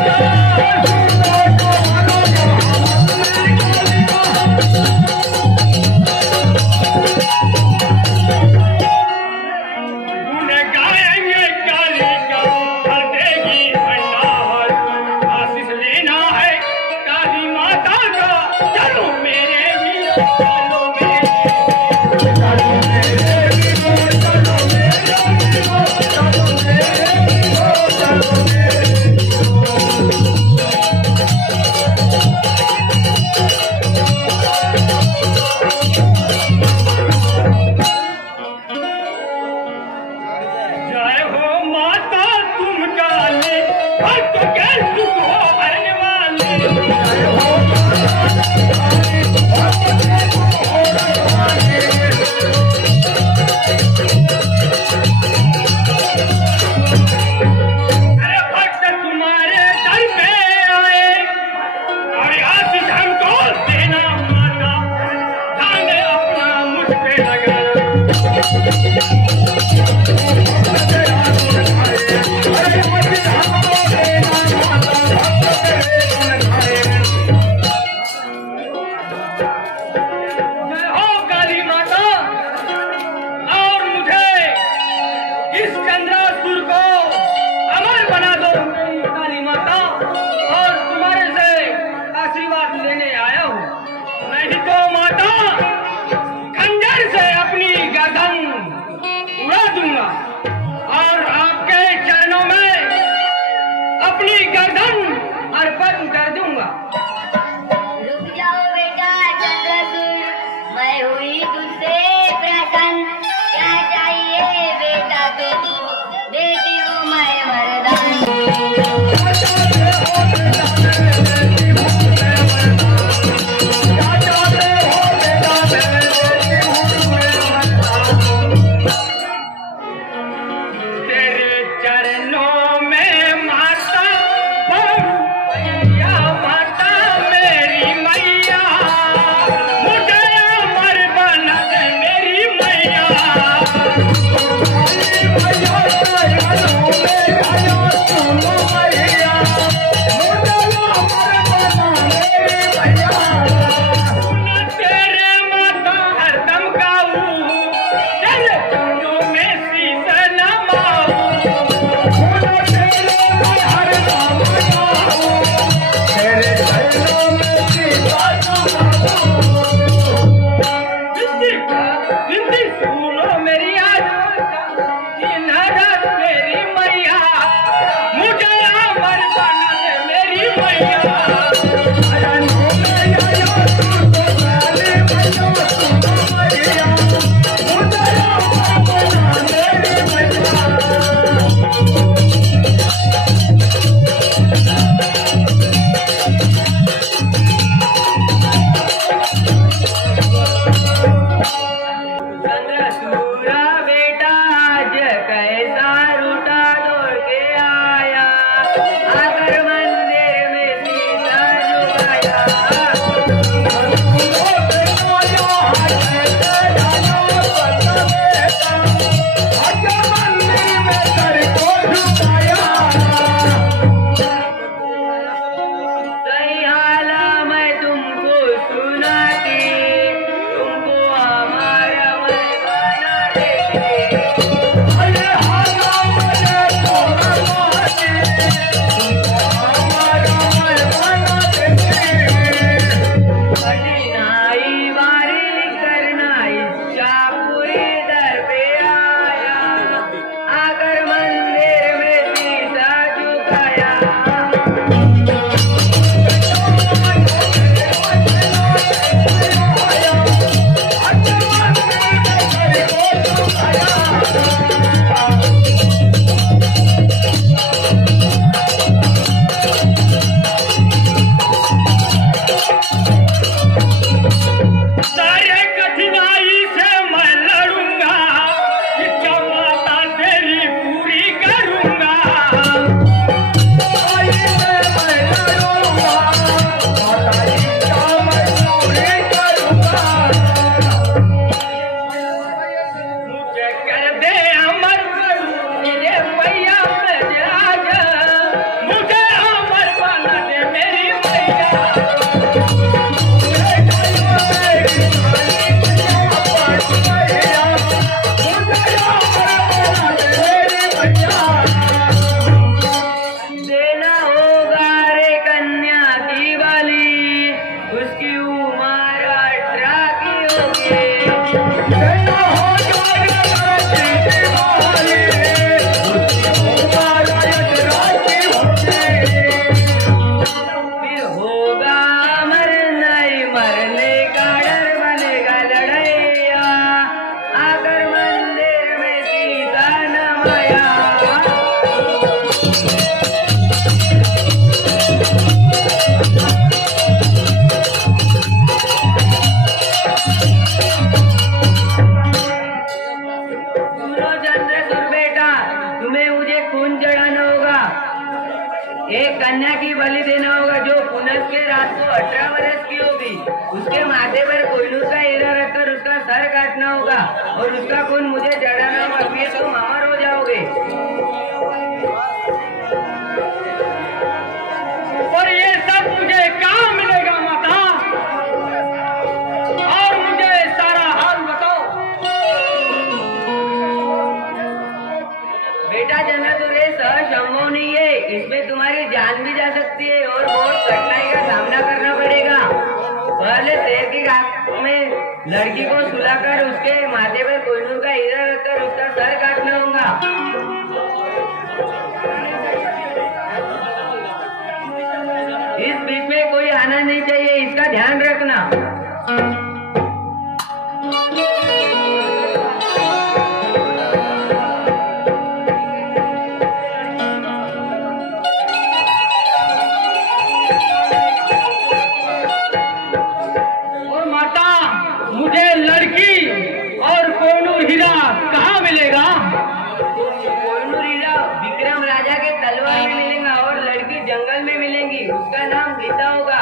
Hey! एक कन्या की बलि देना होगा जो पुनस के रात को 18 वर्ष की होगी। उसके माथे पर कोहिनूर का हीरा रखकर उसका सर काटना होगा और उसका खून मुझे जड़ाना होगा, फिर तुम अमर हो जाओगे। और ये सब मुझे कहाँ मिलेगा माता? और मुझे सारा हाल बताओ। बेटा जन्नतुल संभव नहीं है, इसमें तुम्हारी जान भी जा सकती है और बहुत कठिनाई का सामना करना पड़ेगा। पहले शेर की आंख में लड़की को सुलाकर उसके माथे पर कोहिनूर का हीरा रखकर उसका सर काटना होगा। इस बीच में कोई आना नहीं चाहिए, इसका ध्यान रखना। उसका नाम गीता होगा।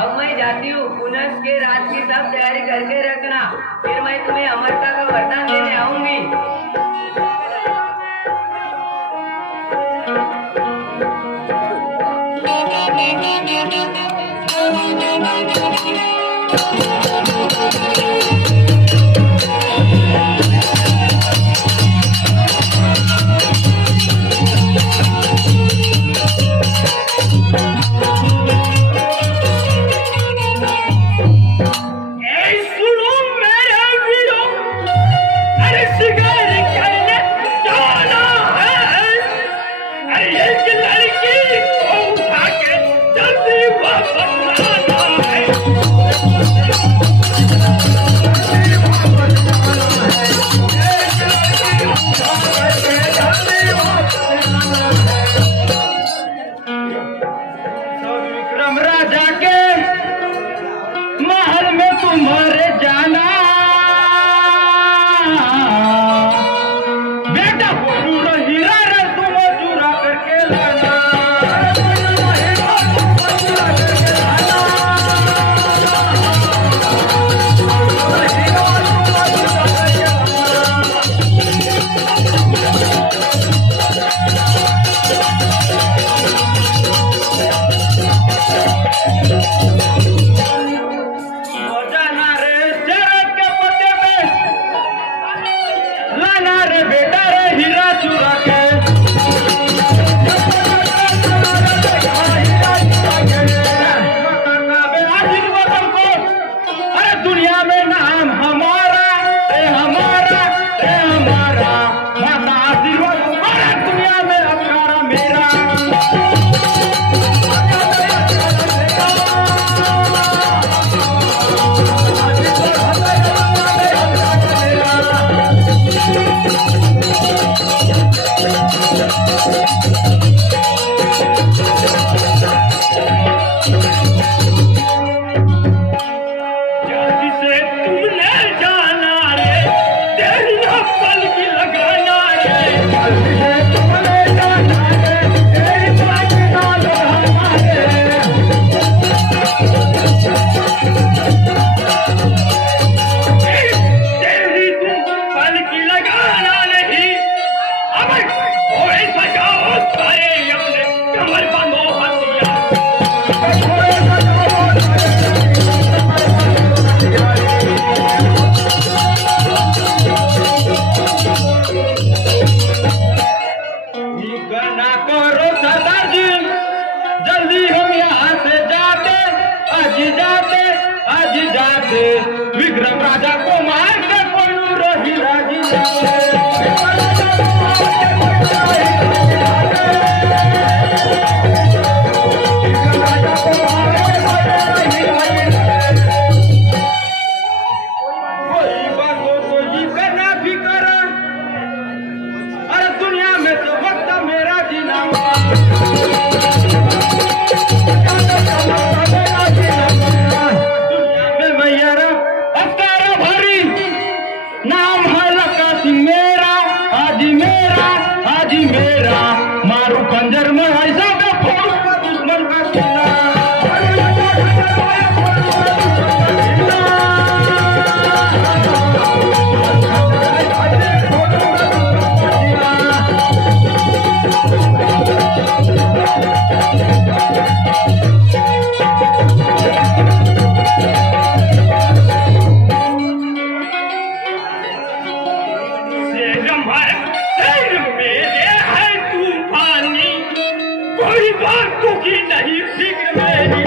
अब मैं जाती हूँ, पुनस के रात की सब तैयारी करके रखना, फिर मैं तुम्हें अमरता का वरदान देने आऊंगी। विक्रम राजा को मार के कोहिनूर हीरा जी कोई बात हो तो ये करना भी करा। अरे दुनिया और कंजर में ऐसा बेफौज का दुश्मन का सीना कोई बात की नहीं फिक्र मेरी